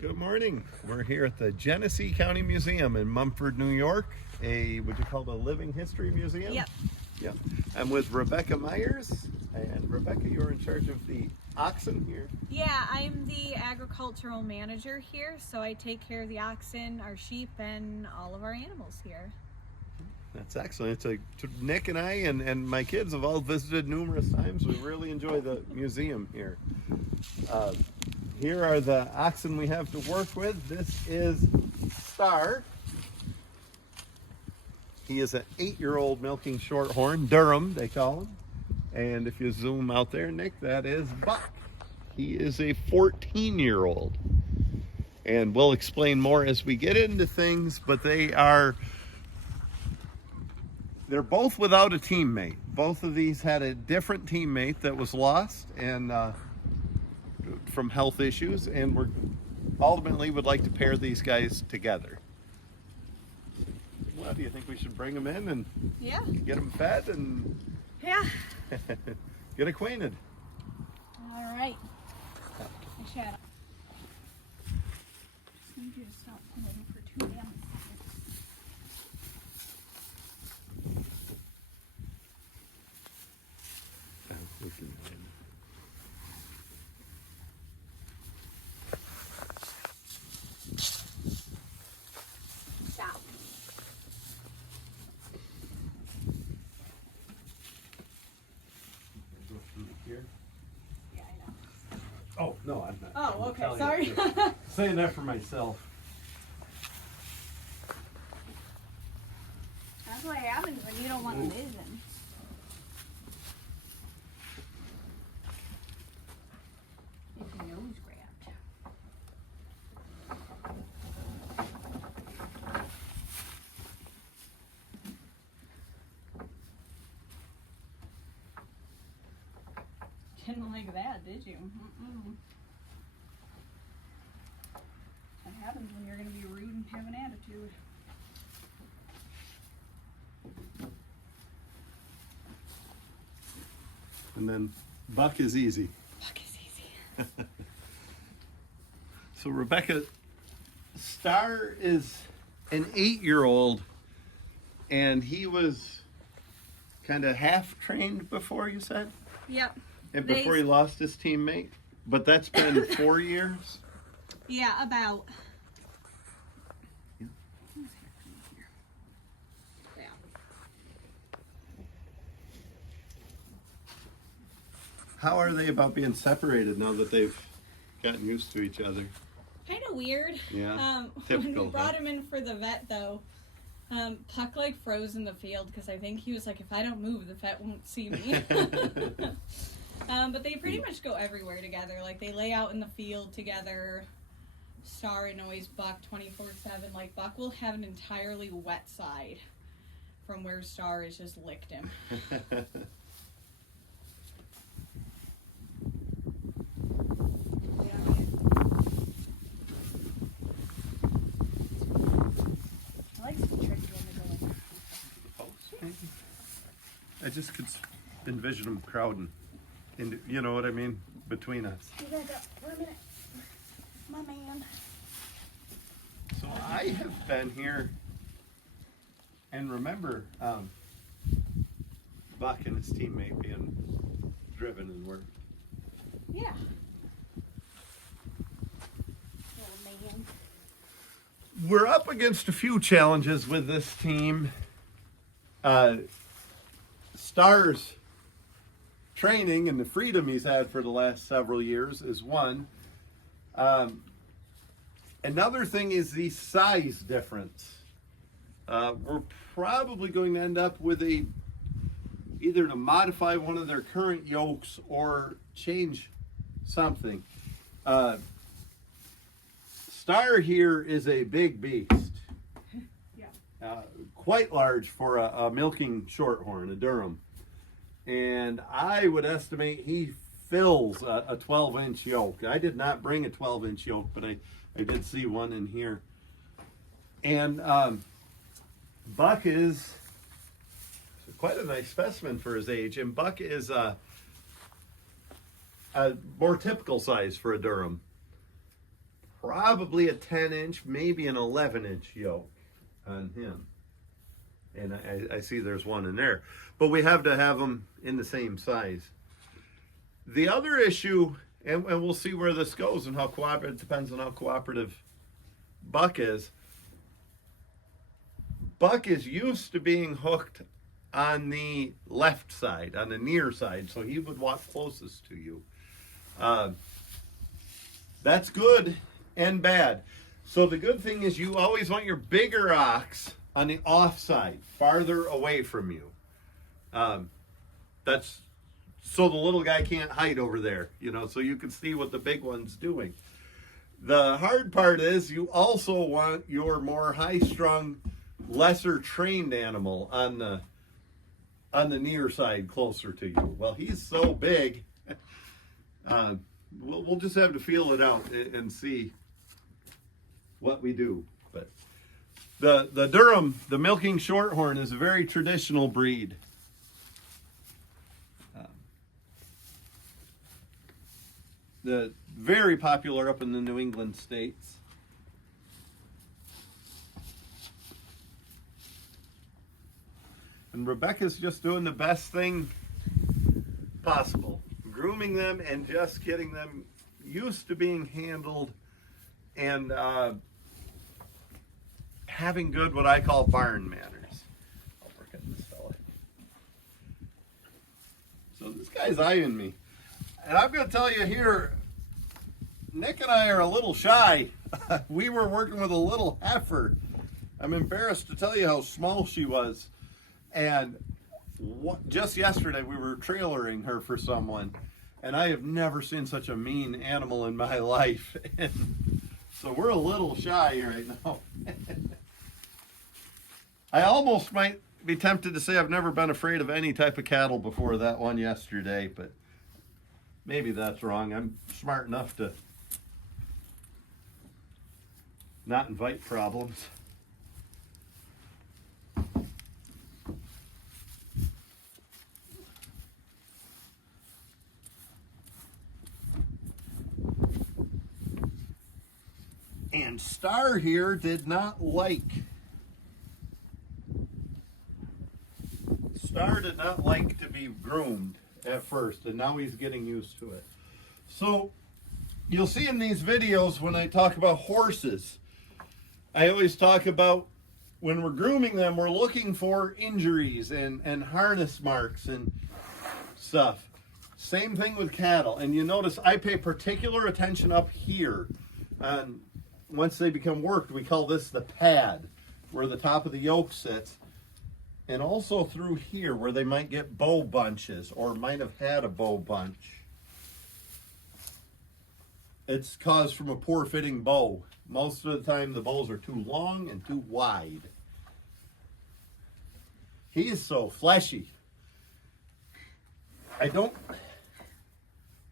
Good morning. We're here at the Genesee County Museum in Mumford, New York. Would you call it a living history museum? Yep. Yep. I'm with Rebecca Meyers. And Rebecca, you're in charge of the oxen here. Yeah, I'm the agricultural manager here, so I take care of the oxen, our sheep, and all of our animals here. That's excellent. Nick and I and my kids have all visited numerous times. We really enjoy the museum here. Here are the oxen we have to work with. This is Star. He is an 8-year-old milking shorthorn, Durham they call him. And if you zoom out there, Nick, that is Buck. He is a 14-year-old. And we'll explain more as we get into things, but they're both without a teammate. Both of these had a different teammate that was lost and from health issues, and we ultimately would like to pair these guys together. Well, do you think we should bring them in and get them fed and get acquainted? All right. I should. Just need you to stop pulling for too damn seconds. Stop. Here? Yeah, I know. Oh, no, I'm not. Oh, I'm okay, telling sorry. you. Saying that for myself. That's what happens when you don't want to listen. If your nose grabbed. Didn't like that, did you? Mm-mm. That happens when you're going to be rude and have an attitude. And then Buck is easy. Buck is easy. So Rebecca, Star is an 8-year-old, and he was kind of half trained before, you said? Yep. And before he lost his teammate? But that's been 4 years? Yeah, about. How are they about being separated now that they've gotten used to each other? Kind of weird. Yeah, When typical, we brought him in for the vet, though, Puck froze in the field because I think he was like, if I don't move, the vet won't see me. But they pretty much go everywhere together. Like, they lay out in the field together. Star annoys Buck 24/7. Like, Buck will have an entirely wet side from where Star has just licked him. I like to trick you into going. I just could envision them crowding, you know what I mean, between us. You gotta go for a minute. My man. So I have been here, and remember Buck and his teammate being driven and worked. Yeah. Little man. We're up against a few challenges with this team. Star's training and the freedom he's had for the last several years is one. Another thing is the size difference. We're probably going to end up with either to modify one of their current yokes or change something. Star here is a big beast. Yeah. Quite large for a milking shorthorn, a Durham. And I would estimate he fills a 12-inch yoke. I did not bring a 12-inch yoke, but I did see one in here. And Buck is quite a nice specimen for his age. And Buck is a more typical size for a Durham. probably a 10-inch, maybe an 11-inch yoke on him. And I see there's one in there. But we have to have them in the same size. The other issue, and we'll see where this goes and how cooperative, it depends on how cooperative Buck is. Buck is used to being hooked on the left side, on the near side, so he would walk closest to you. That's good and bad. So the good thing is you always want your bigger ox on the off side, farther away from you. That's so the little guy can't hide over there, you know, so you can see what the big one's doing. The hard part is you also want your more high-strung, lesser trained animal on the near side closer to you. Well, he's so big, we'll just have to feel it out and see what we do. But the Durham, the milking shorthorn, is a very traditional breed. The very popular up in the New England states. And Rebecca's just doing the best thing possible, grooming them and just getting them used to being handled and having good, what I call barn manners. I'll work on this fella. So this guy's eyeing me. And I'm going to tell you here, Nick and I are a little shy. We were working with a little heifer. I'm embarrassed to tell you how small she was. And just yesterday we were trailering her for someone. And I have never seen such a mean animal in my life. And so we're a little shy right now. I almost might be tempted to say I've never been afraid of any type of cattle before that one yesterday, but maybe that's wrong. I'm smart enough to not invite problems. And Star here did not like to be groomed at first, and now he's getting used to it. So you'll see in these videos when I talk about horses, I always talk about when we're grooming them, we're looking for injuries and harness marks and stuff. Same thing with cattle. And you notice I pay particular attention up here. Once they become worked, we call this the pad, where the top of the yoke sits. And also through here where they might get bow bunches or might have had a bow bunch. It's caused from a poor fitting bow. Most of the time the bows are too long and too wide. He is so fleshy.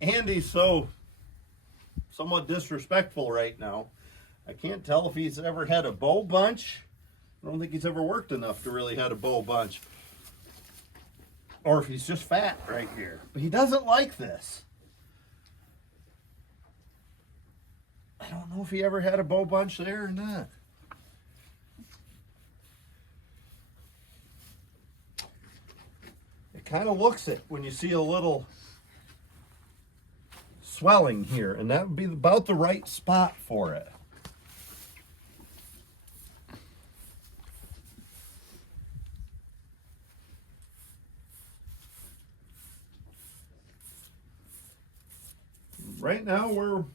Andy's so somewhat disrespectful right now. I can't tell if he's ever had a bow bunch. I don't think he's ever worked enough to really had a bow bunch. Or if he's just fat right here. But he doesn't like this. I don't know if he ever had a bow bunch there or not. It kind of looks it when you see a little swelling here. And that would be about the right spot for it. Right now,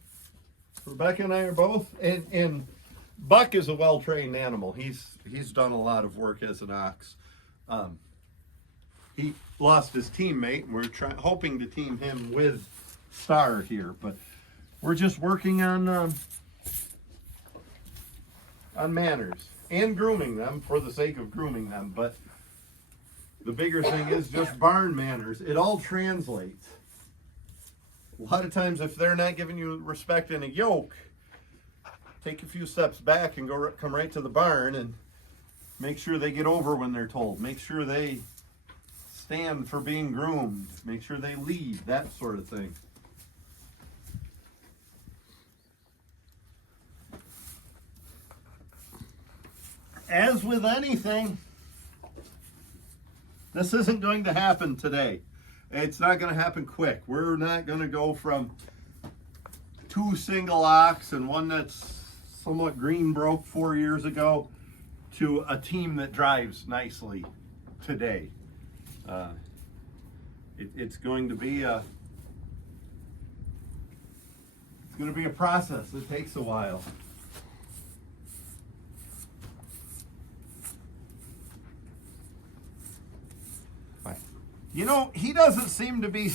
Rebecca and I are both, and Buck is a well-trained animal. He's done a lot of work as an ox. He lost his teammate, and we're hoping to team him with Star here, but we're just working on manners and grooming them for the sake of grooming them. But the bigger thing is just barn manners. It all translates. A lot of times, if they're not giving you respect in a yoke, take a few steps back and come right to the barn and make sure they get over when they're told. Make sure they stand for being groomed. Make sure they lead, that sort of thing. as with anything, this isn't going to happen today. It's not going to happen quick. We're not going to go from 2 single ox and one that's somewhat green broke 4 years ago to a team that drives nicely today. It's going to be a process. It takes a while. You know, he doesn't seem to be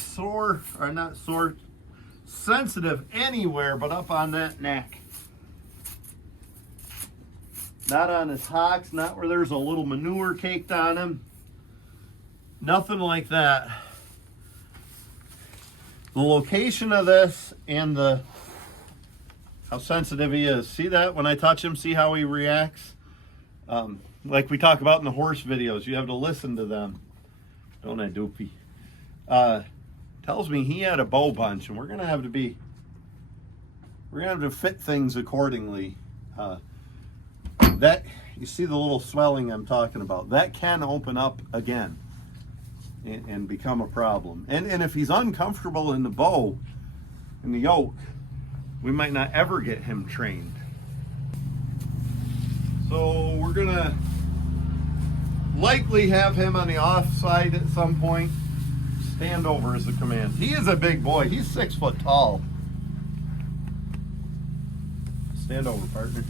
sensitive anywhere but up on that neck. Not on his hocks, not where there's a little manure caked on him. Nothing like that. The location of this and how sensitive he is. See that when I touch him, see how he reacts? Like we talk about in the horse videos, you have to listen to them. Don't I, Doopy? Tells me he had a bow bunch, and we're gonna have to fit things accordingly. That, you see the little swelling I'm talking about, that can open up again and become a problem. And if he's uncomfortable in the bow, in the yoke, we might not ever get him trained. So we're gonna likely have him on the off side at some point. Stand over is the command. He is a big boy. He's 6 foot tall. Stand over, partner.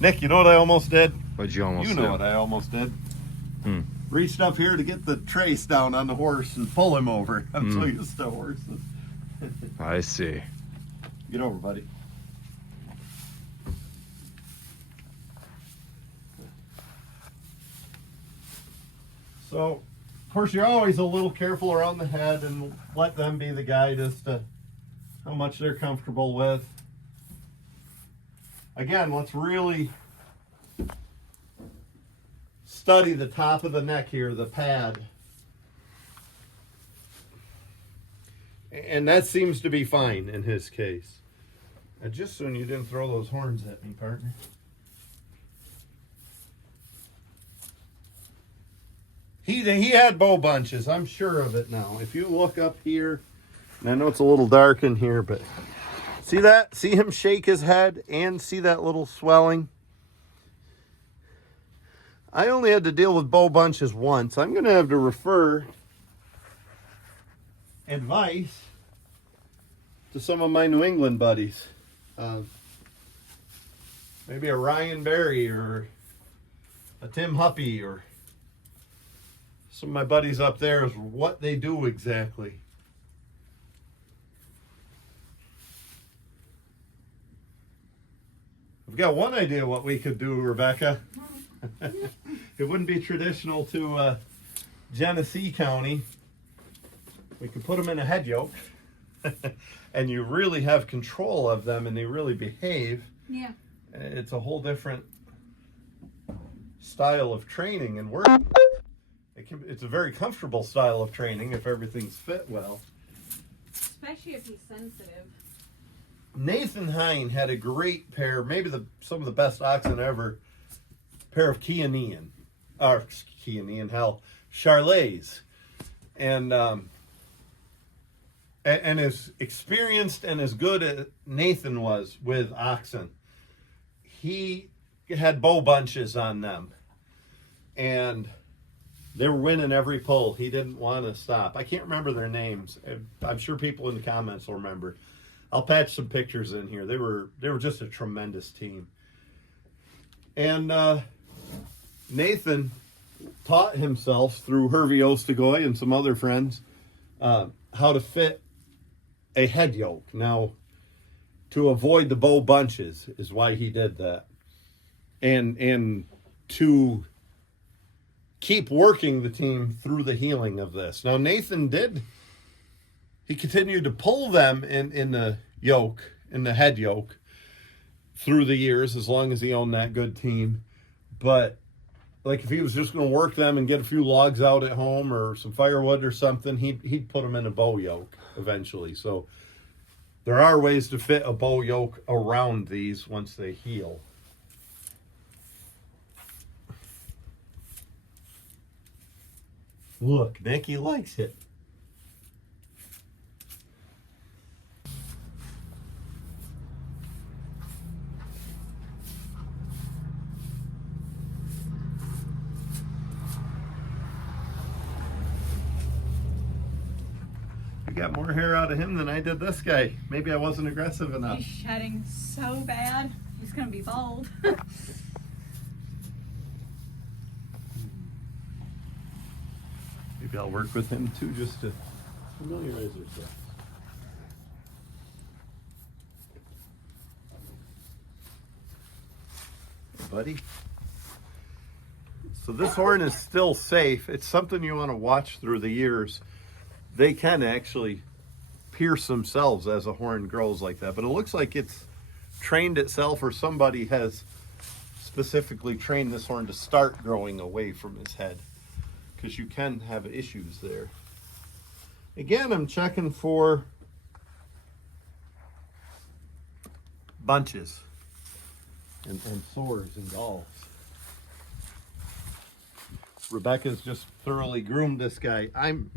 Nick, you know what I almost did? What'd you almost do? You know what I almost did. Reached up here to get the trace down on the horse and pull him over. I'm so used to horses. I see. Get over, buddy. So, of course, you're always a little careful around the head and let them be the guide as to how much they're comfortable with. Again, let's really study the top of the neck here, the pad. And that seems to be fine in his case. Just so you didn't throw those horns at me, partner. He had bow bunches, I'm sure of it now. If you look up here, and I know it's a little dark in here, but see that? See him shake his head and see that little swelling? I only had to deal with bow bunches once. I'm going to have to refer advice to some of my New England buddies. Maybe a Ryan Berry or a Tim Huppy or some of my buddies up there is what they do exactly. I've got one idea what we could do, Rebecca. It wouldn't be traditional to Genesee County. We could put them in a head yoke and you really have control of them and they really behave. Yeah. It's a whole different style of training and work. It's a very comfortable style of training if everything's fit well. Especially if he's sensitive. Nathan Hine had a great pair, maybe some of the best oxen ever, pair of Charleys. And as experienced and as good as Nathan was with oxen, he had bow bunches on them. And they were winning every pull. He didn't want to stop. I can't remember their names. I'm sure people in the comments will remember. I'll patch some pictures in here. They were just a tremendous team. And Nathan taught himself through Hervey Ostagoy and some other friends how to fit a head yoke. Now, to avoid the bow bunches is why he did that. And to keep working the team through the healing of this. Now, Nathan he continued to pull them in the yoke, in the head yoke, through the years, as long as he owned that good team. But, like, if he was just going to work them and get a few logs out at home or some firewood or something, he'd put them in a bow yoke eventually. So, there are ways to fit a bow yoke around these once they heal. Look, Nicky likes it. I got more hair out of him than I did this guy. Maybe I wasn't aggressive enough. He's shedding so bad. He's gonna be bald. Maybe I'll work with him too, just to familiarize ourselves. Buddy. So this horn is still safe. It's something you want to watch through the years. They can actually pierce themselves as a horn grows like that, but it looks like it's trained itself, or somebody has specifically trained this horn to start growing away from his head, because you can have issues there. Again, I'm checking for bunches and sores and galls. Rebecca's just thoroughly groomed this guy. I'm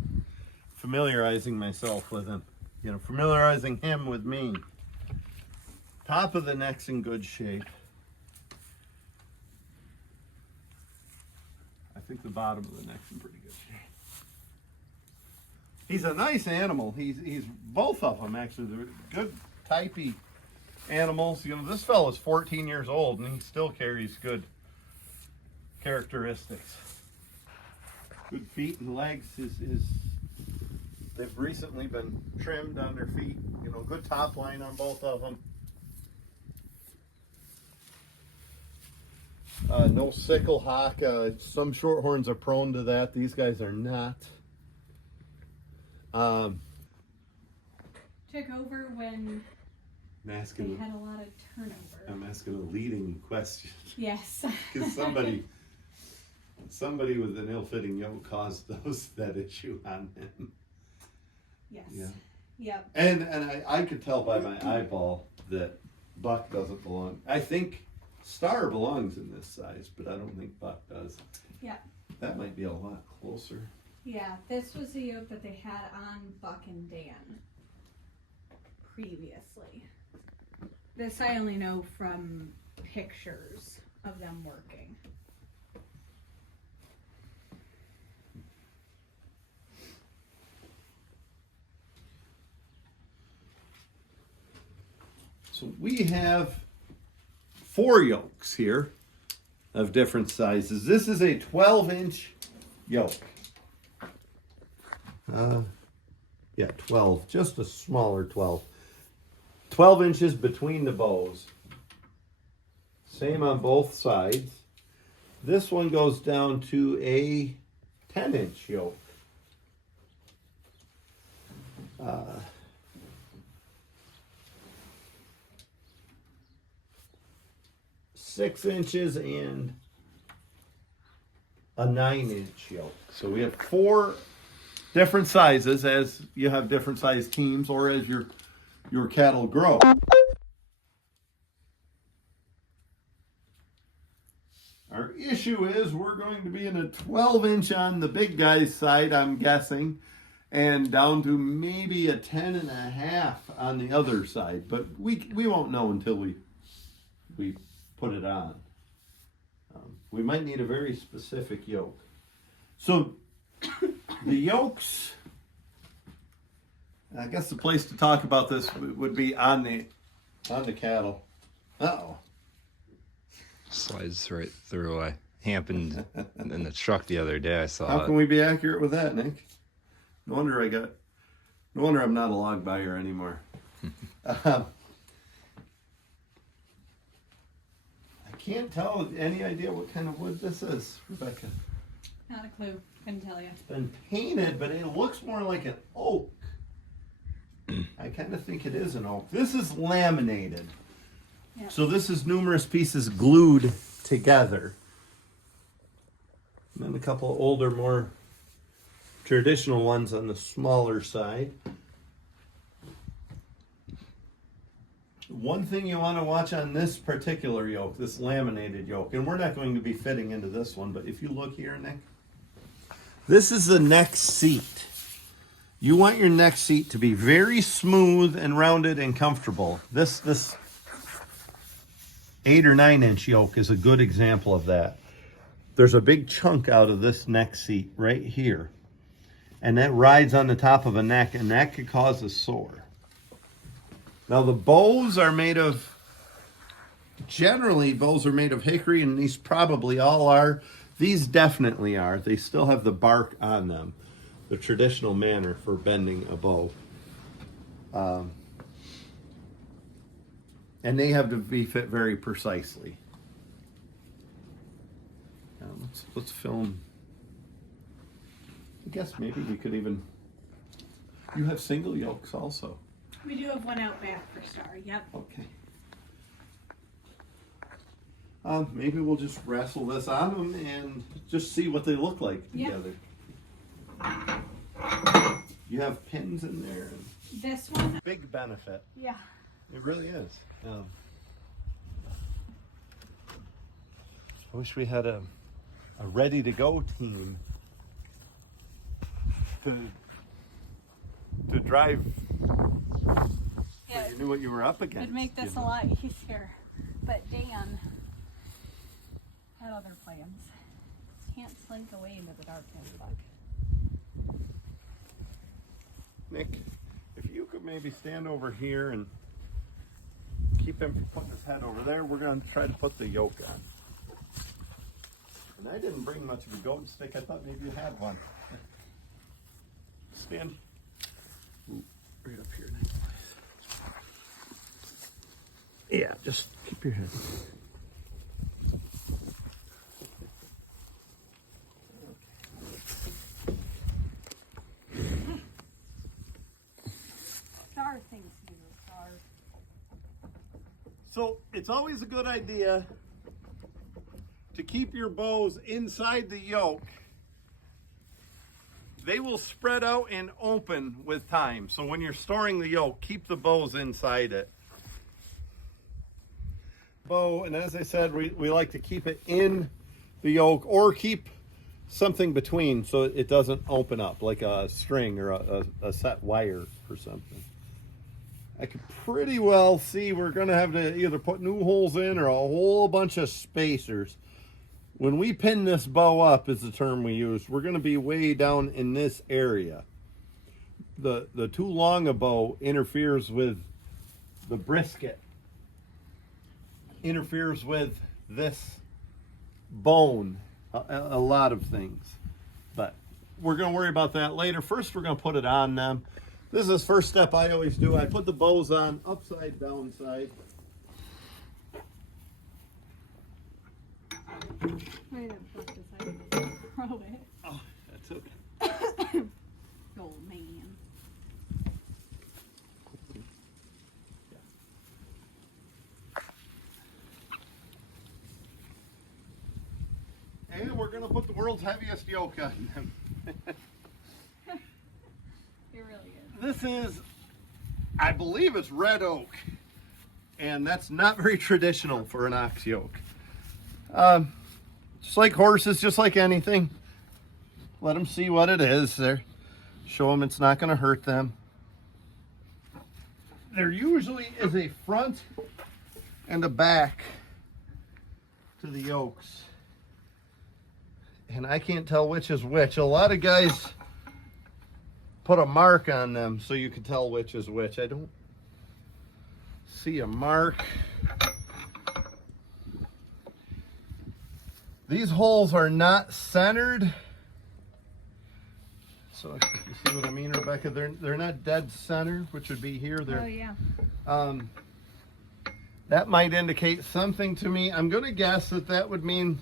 familiarizing myself with him, familiarizing him with me. Top of the neck's in good shape. I think the bottom of the neck's in pretty good shape. He's a nice animal. He's both of them actually. They're good typey animals. This fella's 14 years old and he still carries good characteristics. Good feet and legs. They've recently been trimmed on their feet. Good top line on both of them. No sickle hock. Some shorthorns are prone to that. These guys are not. Took over when they had a lot of turnover. I'm asking a leading question. Yes. Because somebody with an ill-fitting yoke caused that issue on him. Yes. Yeah. Yep. And I could tell by my eyeball that Buck doesn't belong. I think Star belongs in this size, but I don't think Buck does. Yeah. That might be a lot closer. Yeah, this was the yoke that they had on Buck and Dan previously. This I only know from pictures of them working. So we have 4 yokes here of different sizes. This is a 12-inch yoke. 12, just a smaller 12. 12 inches between the bows. Same on both sides. This one goes down to a 10-inch yoke. 6 inches and a 9-inch yoke. So we have 4 different sizes, as you have different size teams or as your cattle grow. Our issue is we're going to be in a 12-inch on the big guy's side, I'm guessing, and down to maybe a 10.5 on the other side. But we won't know until we put it on. We might need a very specific yoke. So the yokes, I guess the place to talk about this would be on the cattle. Uh-oh. Slides right through. I happened in the truck the other day. I saw How can we be accurate with that, Nick? No wonder I'm not a log buyer anymore. I can't tell any idea what kind of wood this is, Rebecca. Not a clue. Couldn't tell you. It's been painted, but it looks more like an oak. I kind of think it is an oak. This is laminated. Yeah. So this is numerous pieces glued together. And then a couple of older, more traditional ones on the smaller side. One thing you want to watch on this particular yoke, this laminated yoke, and we're not going to be fitting into this one, but if you look here, Nick, This is the neck seat. You want your neck seat to be very smooth and rounded and comfortable. This 8 or 9 inch yoke is a good example of that. There's a big chunk out of this neck seat right here. And that rides on the top of a neck, and that could cause a sore. Now the bows are made of, generally bows are made of hickory, and these probably all are. These definitely are. They still have the bark on them, the traditional manner for bending a bow. And they have to be fit very precisely. Now let's film. I guess maybe we could even. You have single yokes also. We do have one out back for Star. Yep. Okay. Maybe we'll just wrestle this on them and just see what they look like together. Yep. You have pins in there. This one. Big benefit. Yeah. It really is. I wish we had a ready-to-go team to drive. Yeah, so you knew what you were up against. It'd make this a lot easier. But Dan had other plans. Can't slink away into the darkness, Buck. Nick, if you could maybe stand over here and keep him from putting his head over there, we're going to try to put the yoke on. And I didn't bring much of a goat stick. I thought maybe you had one. Stand right up here. Yeah, just keep your head. Star things to do, Star. So it's always a good idea to keep your bows inside the yoke. They will spread out and open with time. So when you're storing the yoke, keep the bows inside it. Bow, and as I said, we like to keep it in the yoke or keep something between so it doesn't open up, like a string or a set wire or something. I could pretty well see we're going to have to either put new holes in or a whole bunch of spacers. When we pin this bow up, is the term we use, we're going to be way down in this area. The too long a bow interferes with the brisket, interferes with this bone, a lot of things. But we're going to worry about that later. First, we're going to put it on them. This is the first step I always do. I put the bows on upside down side. Wait, I've decided to throw it. Oh, that's okay. Oh, man. And we're going to put the world's heaviest yoke on them. It really is. This is, I believe it's red oak. And that's not very traditional for an ox yoke. Just like horses, just like anything. Let them see what it is. There, show them it's not going to hurt them. There usually is a front and a back to the yokes. And I can't tell which is which. A lot of guys put a mark on them so you can tell which is which. I don't see a mark. These holes are not centered. So if you see what I mean, Rebecca, they're not dead center, which would be here. Oh, yeah. That might indicate something to me. I'm going to guess that would mean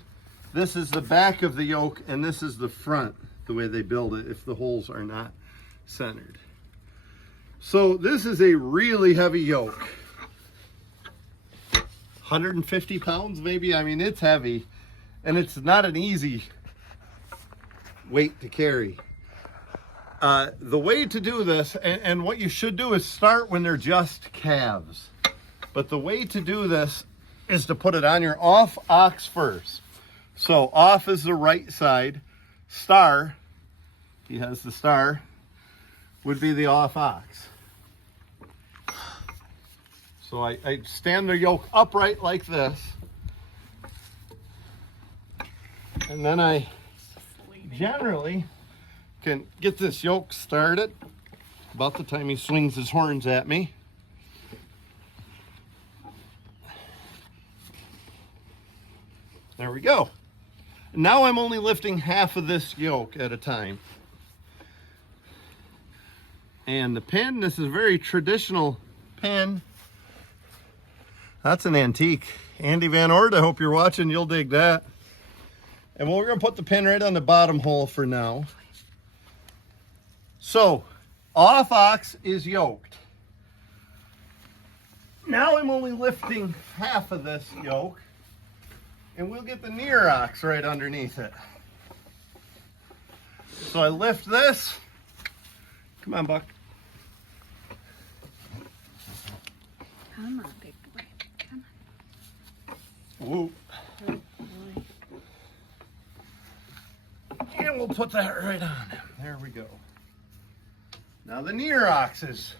this is the back of the yoke and this is the front, the way they build it, if the holes are not centered. So this is a really heavy yoke. 150 pounds maybe. I mean, it's heavy. And it's not an easy weight to carry. The way to do this, and what you should do is start when they're just calves. But the way to do this is to put it on your off ox first. So off is the right side. Star he has the Star, would be the off ox. So I stand the yoke upright like this, and then I generally can get this yoke started about the time he swings his horns at me. There we go. Now I'm only lifting half of this yoke at a time. And the pin, this is a very traditional pin. That's an antique. Andy Van Ord, I hope you're watching, you'll dig that. And we're gonna put the pin right on the bottom hole for now. So, off ox is yoked. Now I'm only lifting half of this yoke, and we'll get the near ox right underneath it. So I lift this. Come on, Buck. Come on, big boy. Come on. Whoop. Oh, boy. And we'll put that right on. There we go. Now the near ox is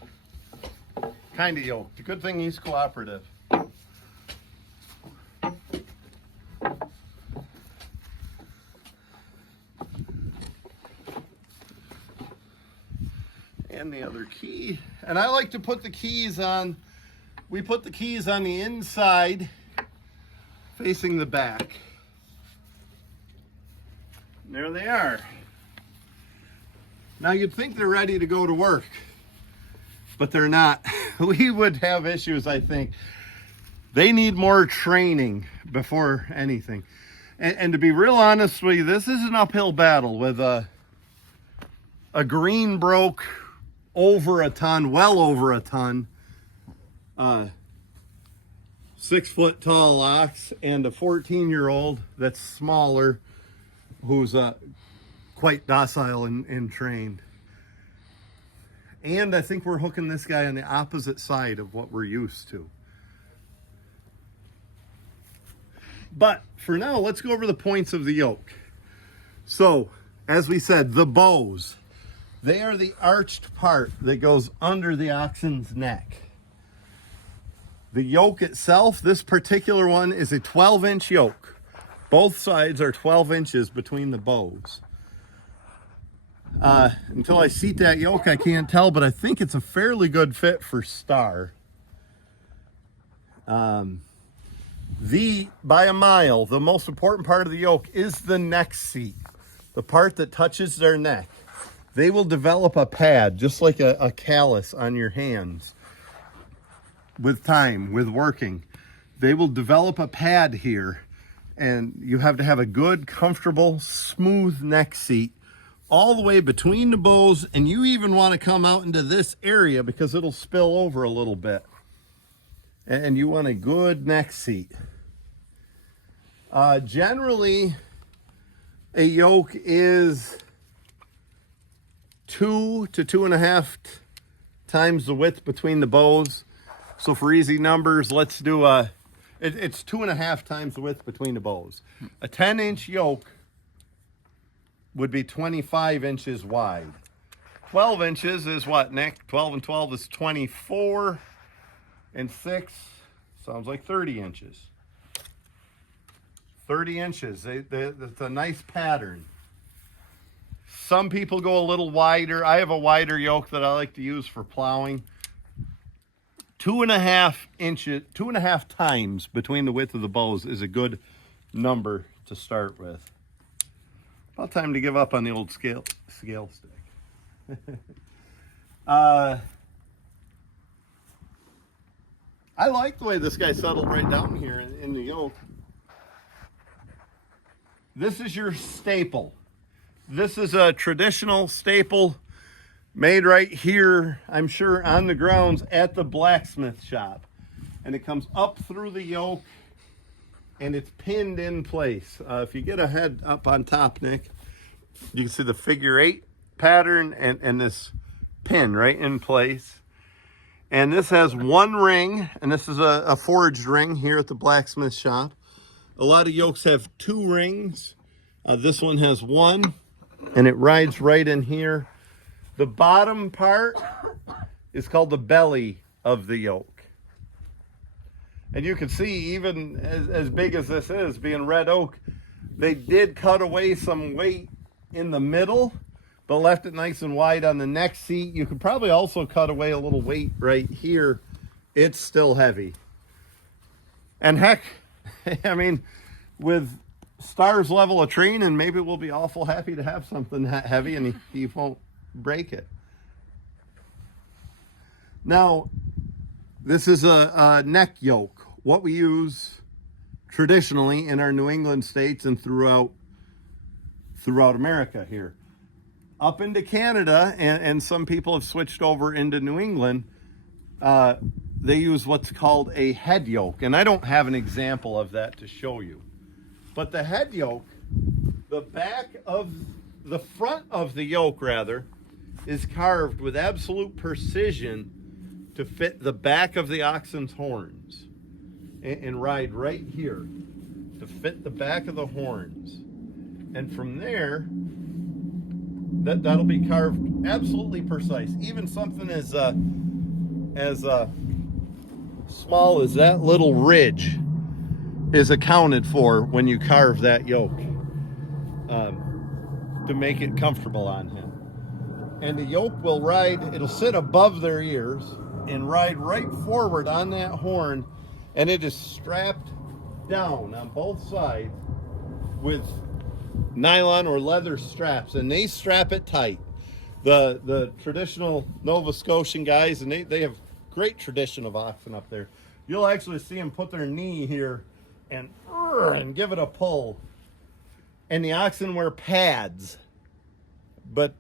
kind of yoked. A good thing he's cooperative. And the other key. And I like to put the keys on, we put the keys on the inside facing the back. And there they are. Now you'd think they're ready to go to work, but they're not. We would have issues, I think. They need more training before anything. And to be real honest with you, this is an uphill battle with a green broke over a ton, well over a ton, 6 foot tall ox, and a 14-year-old that's smaller, who's quite docile and trained. And I think we're hooking this guy on the opposite side of what we're used to. But for now, let's go over the points of the yoke. So, as we said, the bows. They are the arched part that goes under the oxen's neck. The yoke itself, this particular one, is a 12-inch yoke. Both sides are 12 inches between the bows. Until I seat that yoke, I can't tell, but I think it's a fairly good fit for Star. By a mile, the most important part of the yoke is the neck seat, the part that touches their neck. They will develop a pad, just like a callus on your hands. With time, with working, they will develop a pad here, and you have to have a good, comfortable, smooth neck seat all the way between the bows, and you even want to come out into this area because it'll spill over a little bit. And you want a good neck seat. Generally, a yoke is 2 to 2.5 times the width between the bows. So for easy numbers, let's do it's 2.5 times the width between the bows. A 10-inch yoke would be 25 inches wide. 12 inches is what, Nick? 12 and 12 is 24, and 6 sounds like 30 inches. 30 inches, it's a nice pattern. Some people go a little wider. I have a wider yoke that I like to use for plowing. 2.5 inches, 2.5 times between the width of the bows is a good number to start with. About time to give up on the old scale stick. I like the way this guy settled right down here in the yoke. This is your staple. This is a traditional staple made right here, I'm sure, on the grounds at the blacksmith shop. And it comes up through the yoke, and it's pinned in place. If you get a head up on top, Nick, you can see the figure 8 pattern and this pin right in place. And this has one ring, and this is a forged ring here at the blacksmith shop. A lot of yokes have 2 rings. This one has 1. and it rides right in here. The bottom part is called the belly of the yoke. And you can see, even as big as this is, being red oak, they did cut away some weight in the middle, but left it nice and wide on the next seat. You could probably also cut away a little weight right here. It's still heavy. And heck, I mean, with Star's level of training, maybe we'll be awful happy to have something that heavy and he won't break it. Now, this is a neck yoke, what we use traditionally in our New England states and throughout America here. Up into Canada, and some people have switched over into New England, they use what's called a head yoke. And I don't have an example of that to show you. But the head yoke, the front of the yoke rather, is carved with absolute precision to fit the back of the oxen's horns and ride right here to fit the back of the horns. And from there, that'll be carved absolutely precise. Even something as small as that little ridge is accounted for when you carve that yoke to make it comfortable on him. And the yoke will ride, it'll sit above their ears and ride right forward on that horn, and it is strapped down on both sides with nylon or leather straps, and they strap it tight. The traditional Nova Scotian guys, and they have great tradition of oxen up there. You'll actually see them put their knee here and give it a pull. And the oxen wear pads, but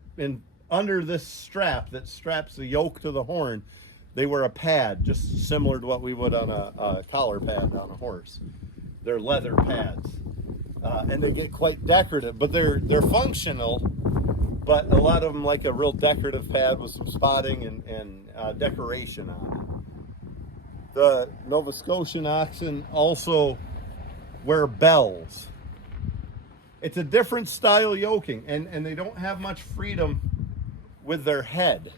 under this strap that straps the yoke to the horn, they wear a pad, just similar to what we would on a collar pad on a horse. They're leather pads. And they get quite decorative, but they're functional, but a lot of them like a real decorative pad with some spotting and decoration on it. The Nova Scotian oxen also wear bells. It's a different style yoking, and they don't have much freedom with their head.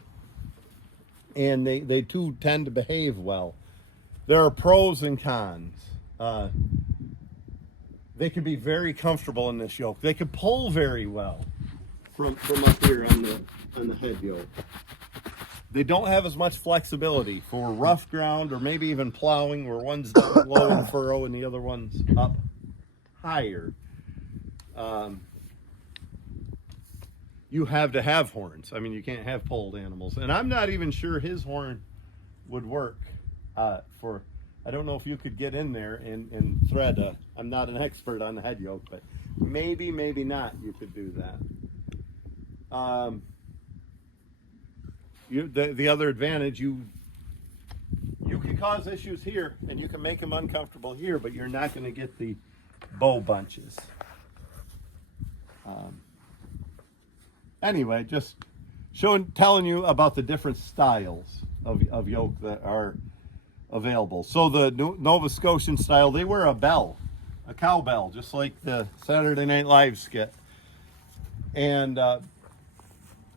And they too tend to behave well. There are pros and cons. They can be very comfortable in this yoke. They can pull very well from up here on the head yoke. They don't have as much flexibility for rough ground or maybe even plowing, where one's down low in furrow and the other one's up higher. You have to have horns. I mean, you can't have pulled animals. And I'm not even sure his horn would work I don't know if you could get in there and thread I'm not an expert on the head yoke, but maybe not you could do that. The other advantage, you can cause issues here, and you can make them uncomfortable here, but you're not going to get the bow bunches. Anyway, just telling you about the different styles of yoke that are available. So the Nova Scotian style, they wear a bell, a cowbell, just like the Saturday Night Live skit. And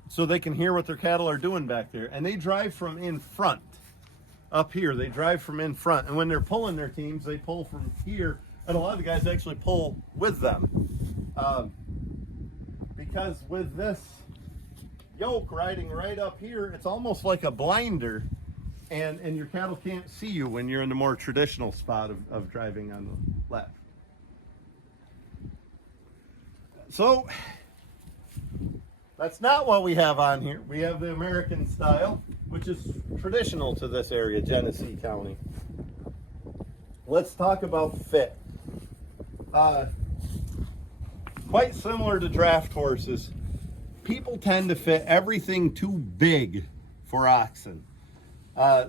so they can hear what their cattle are doing back there. And they drive from in front. Up here, they drive from in front. And when they're pulling their teams, they pull from here. And a lot of the guys actually pull with them. Because with this yoke riding right up here, it's almost like a blinder. And your cattle can't see you when you're in the more traditional spot of driving on the left. So, that's not what we have on here. We have the American style, which is traditional to this area, Genesee County. Let's talk about fit. Quite similar to draft horses, people tend to fit everything too big for oxen.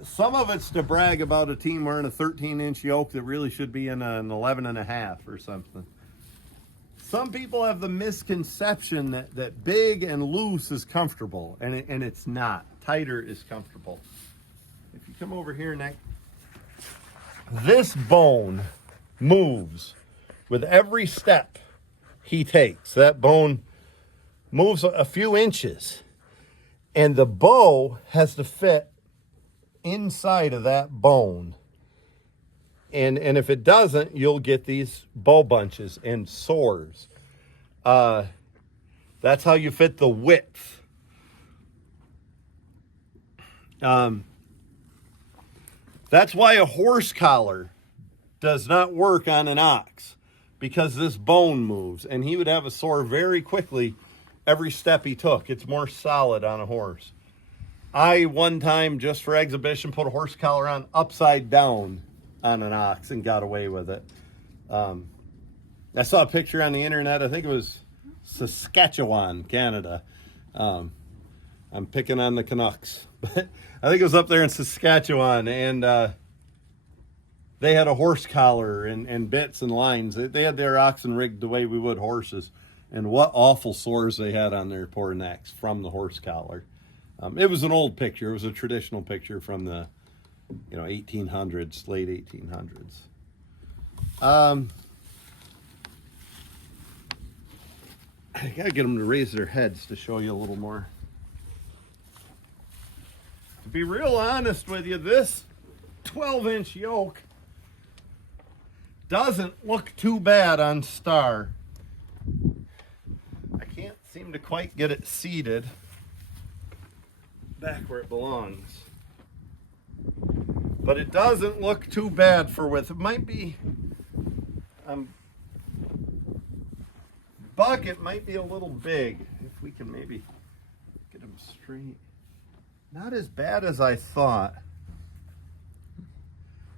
Some of it's to brag about a team wearing a 13-inch yoke that really should be in an 11.5 or something. Some people have the misconception that big and loose is comfortable, and it's not. Tighter is comfortable. If you come over here, Nick, this bone moves with every step he takes. That bone moves a few inches, and the bow has to fit inside of that bone. And if it doesn't, you'll get these bow bunches and sores. That's how you fit the width. That's why a horse collar does not work on an ox, because this bone moves, and he would have a sore very quickly every step he took. It's more solid on a horse. I, one time, just for exhibition, put a horse collar on upside down on an ox and got away with it. I saw a picture on the internet. I think it was Saskatchewan, Canada. I'm picking on the Canucks, but I think it was up there in Saskatchewan, and they had a horse collar and bits and lines. They had their oxen rigged the way we would horses, and what awful sores they had on their poor necks from the horse collar. It was an old picture. It was a traditional picture from the 1800s, late 1800s. I gotta get them to raise their heads to show you a little more. To be real honest with you, this 12-inch yoke doesn't look too bad on Star. I can't seem to quite get it seated back where it belongs. But it doesn't look too bad for width. It might be Buck, it might be a little big. If we can maybe get him straight. Not as bad as I thought.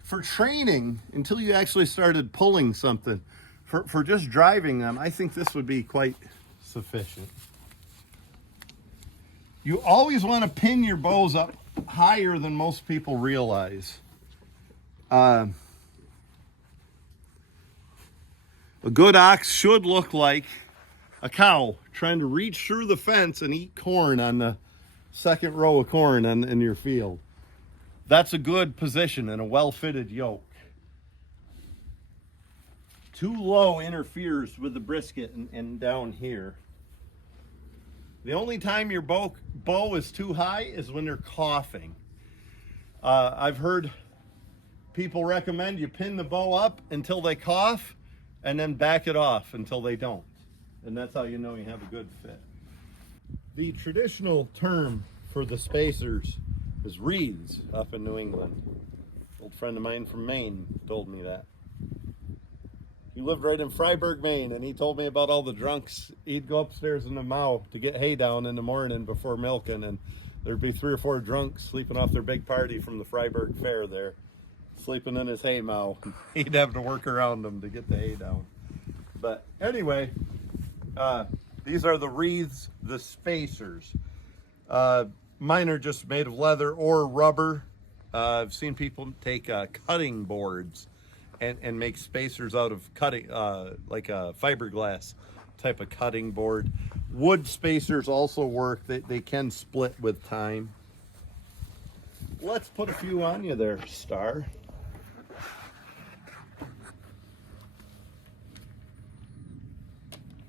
For training, until you actually started pulling something, for just driving them, I think this would be quite sufficient. You always want to pin your bows up higher than most people realize. A good ox should look like a cow trying to reach through the fence and eat corn on the second row of corn in your field. That's a good position in a well-fitted yoke. Too low interferes with the brisket and down here. The only time your bow is too high is when they're coughing. I've heard people recommend you pin the bow up until they cough and then back it off until they don't. And that's how you know you have a good fit. The traditional term for the spacers is reeds up in New England. An old friend of mine from Maine told me that. He lived right in Freiburg, Maine, and he told me about all the drunks. He'd go upstairs in the mow to get hay down in the morning before milking, and there'd be 3 or 4 drunks sleeping off their big party from the Freiburg Fair there, sleeping in his hay mow. He'd have to work around them to get the hay down. But anyway, these are the wreaths, the spacers. Mine are just made of leather or rubber. I've seen people take cutting boards and make spacers out of cutting, like a fiberglass type of cutting board. Wood spacers also work. They can split with time. Let's put a few on you there, Star.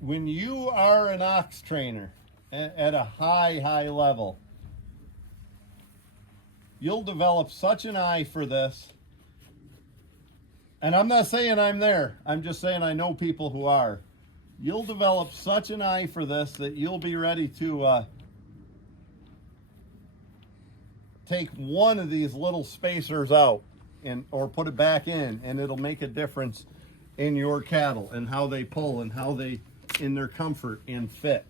When you are an ox trainer at a high level, you'll develop such an eye for this. And I'm not saying I'm there. I'm just saying I know people who are. You'll develop such an eye for this that you'll be ready to take one of these little spacers out or put it back in, and it'll make a difference in your cattle and how they pull and how they in their comfort and fit.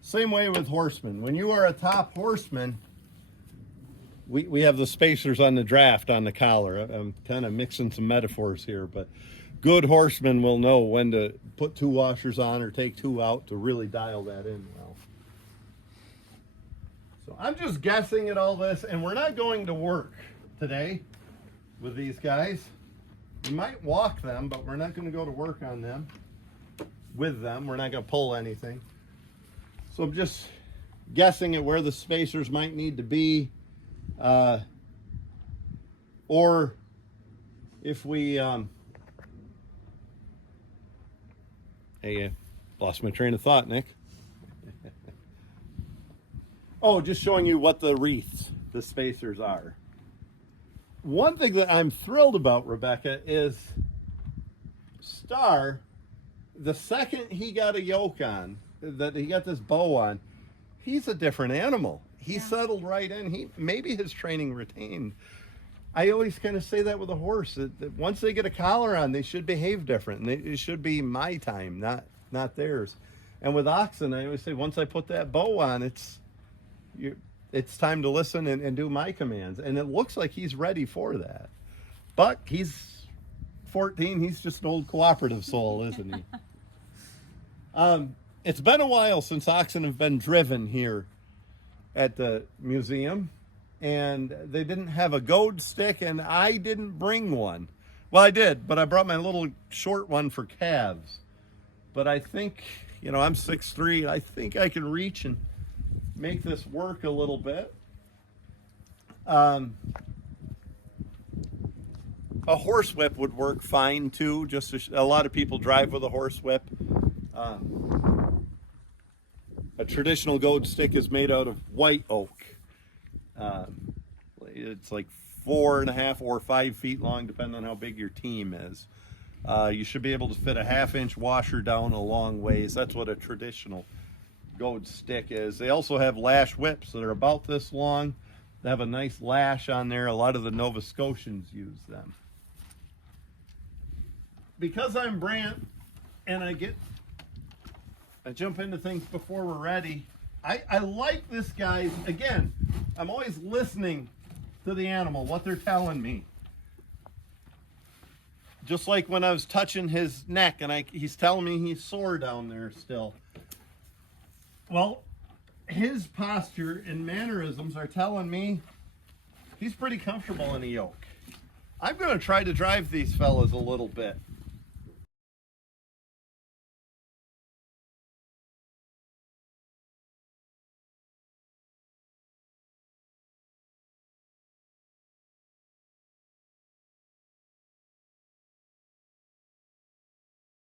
Same way with horsemen. When you are a top horseman, we have the spacers on the draft on the collar. I'm kind of mixing some metaphors here, but good horsemen will know when to put 2 washers on or take 2 out to really dial that in well. So I'm just guessing at all this, and we're not going to work today with these guys. We might walk them, but we're not going to go to work on them with them. We're not going to pull anything. So I'm just guessing at where the spacers might need to be. Or if we, hey, Lost my train of thought, Nick. Oh, just showing you what the wreaths, the spacers are. One thing that I'm thrilled about, Rebecca, is Star, the second he got a yoke on, that he got this bow on, he's a different animal. He settled right in. Maybe his training retained. I always kind of say that with a horse, that once they get a collar on, they should behave different. And it should be my time, not theirs. And with oxen, I always say, once I put that bow on, it's time to listen and do my commands. And it looks like he's ready for that. Buck, he's 14. He's just an old cooperative soul, isn't he? It's been a while since oxen have been driven here at the museum. And they didn't have a goad stick, and I didn't bring one. Well, I did, but I brought my little short one for calves. But I think, I'm 6'3". I think I can reach and make this work a little bit. A horsewhip would work fine too. A lot of people drive with a horsewhip. A traditional goad stick is made out of white oak. It's like 4.5 or 5 feet long, depending on how big your team is. You should be able to fit a 1/2-inch washer down a long ways. That's what a traditional goad stick is. They also have lash whips that are about this long. They have a nice lash on there. A lot of the Nova Scotians use them. Because I'm Brant and I jump into things before we're ready. I like this guy's, again, I'm always listening to the animal, what they're telling me. Just like when I was touching his neck and he's telling me he's sore down there still. Well, his posture and mannerisms are telling me he's pretty comfortable in a yoke. I'm going to try to drive these fellas a little bit.